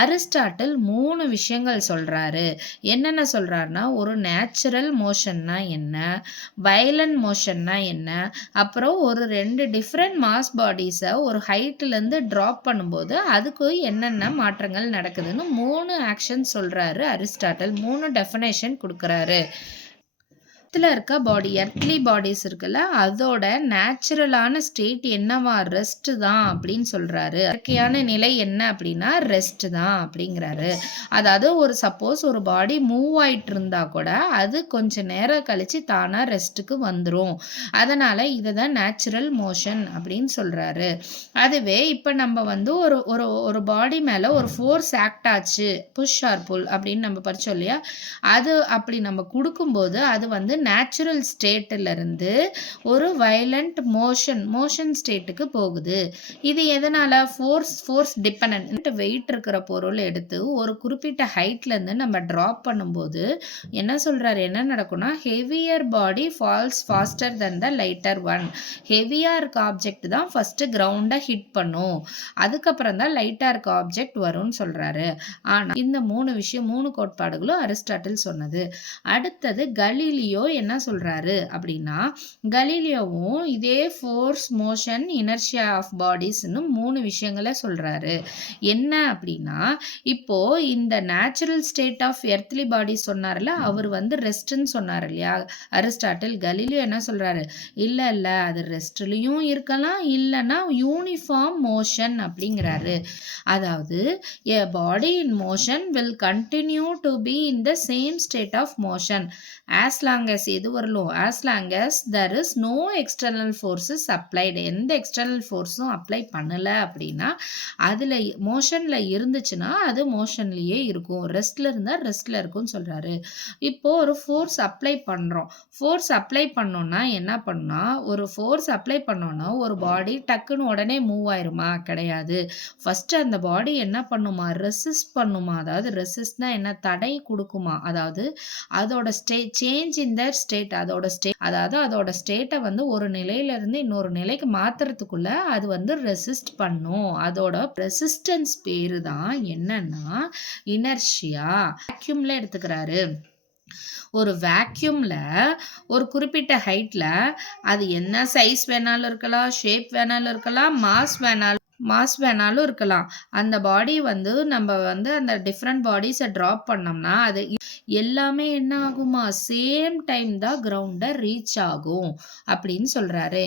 Aristotle 3 விஷயங்கள் சொல்றாரு. என்னென்ன சொல்றாருன்னா, ஒரு நேச்சுரல் மோஷன்னா என்ன? வயலன்ட் மோஷன்னா என்ன? அப்புறம் ஒரு 2 டிஃபரெண்ட் மாஸ் பாடிஸ ஒரு ஹைட்லேருந்து டிராப் பண்ணும்போது, அதுக்கு என்னென்ன மாற்றங்கள் நடக்குதுன்னு 3 ஆக்ஷன் சொல்றாரு அரிஸ்டாட்டில். 3 டெஃபினேஷன் குடுக்குறாரு. எர்த்ல இருக்க பாடி, எர்த்லி பாடிஸ் இருக்குல்ல, அதோட நேச்சுரலான ஸ்டேட் என்னவா? ரெஸ்ட் தான் அப்படின்னு சொல்றாரு. இயற்கையான நிலை என்ன அப்படின்னா ரெஸ்ட் தான் அப்படிங்கிறாரு. அதாவது சப்போஸ் ஒரு பாடி மூவ் ஆயிட்டு இருந்தா கூட அது கொஞ்ச நேரம் கழிச்சு தானா ரெஸ்ட்டுக்கு வந்துரும். அதனால இதை தான் நேச்சுரல் மோஷன் அப்படின்னு சொல்றாரு. அதுவே இப்ப நம்ம ஒரு ஒரு ஒரு பாடி மேல ஒரு ஃபோர்ஸ் ஆக்ட் ஆச்சு, புஷ் ஆர் புல் அப்படின்னு நம்ம படிச்சோம் இல்லையா? அது அப்படி நம்ம கொடுக்கும்போது அது நேச்சுரல் ஸ்டேட்ல இருந்து ஒரு வயலண்ட் மோஷன் ஸ்டேட்டுக்கு போகுது. இது எதனால? Force dependent. வெயிட் இருக்கிற பொருள் எடுத்து ஒரு குறிப்பிட்ட ஹைட்ல இருந்து நம்ம டிராப் பண்ணும்போது என்ன சொல்றாரு? என்ன நடக்கும்னா, heavier body falls faster then the lighter one. ஹெவியா இருக்க ஆப்ஜெக்ட் தான் ஃபர்ஸ்ட் கிரவுண்டை ஹிட் பண்ணும், அதுக்கப்புறம் தான் லைட்டா இருக்க ஆப்ஜெக்ட் வரும்னு சொல்றாரு. ஆனா இந்த 3 கோட்பாடுகளும் அரிஸ்டாட்டில் சொன்னது. அடுத்தது கலீலியோ என்ன சொல்றாரு அப்படின்னா, கலீலியோவும் இதே ஃபோர்ஸ், மோஷன், இனர்ஷியா ஆஃப் பாடிஸ்னு 3 விஷயங்களை சொல்றாரு. என்ன அப்படின்னா, இப்போ இந்த நேச்சுரல் ஸ்டேட் ஆஃப் எர்த்லி பாடி சொன்னார்ல, அவர் ரெஸ்ட்ன்னு சொன்னார் இல்லையா அரிஸ்டாட்டில். கலீலியோ என்ன சொல்றாரு? இல்ல அது ரெஸ்ட்லயும் இருக்கலாம், இல்லைன்னா யூனிஃபார்ம் மோஷன் அப்படிங்கிறாரு. அதாவது a body in motion will continue to be in the same state of motion as long as எது வரலும் as long as there is no external forces applied. எந்த எக்ஸ்டர்னல் ஃபோர்ஸும் அப்ளை பண்ணல அப்படின்னா அதுல மோஷன்ல இருந்துச்சுன்னா அது மோஷன்லயே இருக்கும், ரெஸ்ட்ல இருந்தா ரெஸ்ட்ல இருக்கும்னு சொல்றாரு. இப்போ ஒரு ஃபோர்ஸ் அப்ளை பண்றோம். ஃபோர்ஸ் அப்ளை பண்ணோம்னா என்ன பண்ணா, ஒரு ஃபோர்ஸ் அப்ளை பண்ணோம்னா ஒரு பாடி டக்குன்னு உடனே மூவ் ஆயிருமா? கிடையாது. ஃபர்ஸ்ட் அந்த பாடி என்ன பண்ணுமா? ரெசிஸ்ட் பண்ணுமா? அதாவது ரெசிஸ்ட்னா என்ன? தடை கொடுக்குமா? அதாவது அதோட சேஞ்ச் இன் தட் ஸ்டேட், அதோட ஸ்டேட்டை ஒரு நிலையில இருந்து இன்னொரு நிலைக்கு மாத்துறதுக்குள்ள அது ரெசிஸ்ட் பண்ணும். அதோட ரெசிஸ்டன்ஸ் பேரு தான் என்னன்னா இனர்ஷியா. வேக்யூம்ல எடுத்துக்கிறாரு. ஒரு வேக்யூம்ல ஒரு குறிப்பிட்ட ஹைட்ல அது என்ன சைஸ் வேணாலும் இருக்கலாம், ஷேப் வேணாலும் இருக்கலாம், மாஸ் வேணாலும் இருக்கலாம். அந்த பாடி நம்ம அந்த டிஃப்ரெண்ட் பாடிஸை ட்ராப் பண்ணோம்னா அது எல்லாமே என்ன ஆகுமா? சேம் டைம் தான் கிரவுண்டை ரீச் ஆகும் அப்படின்னு சொல்றாரு.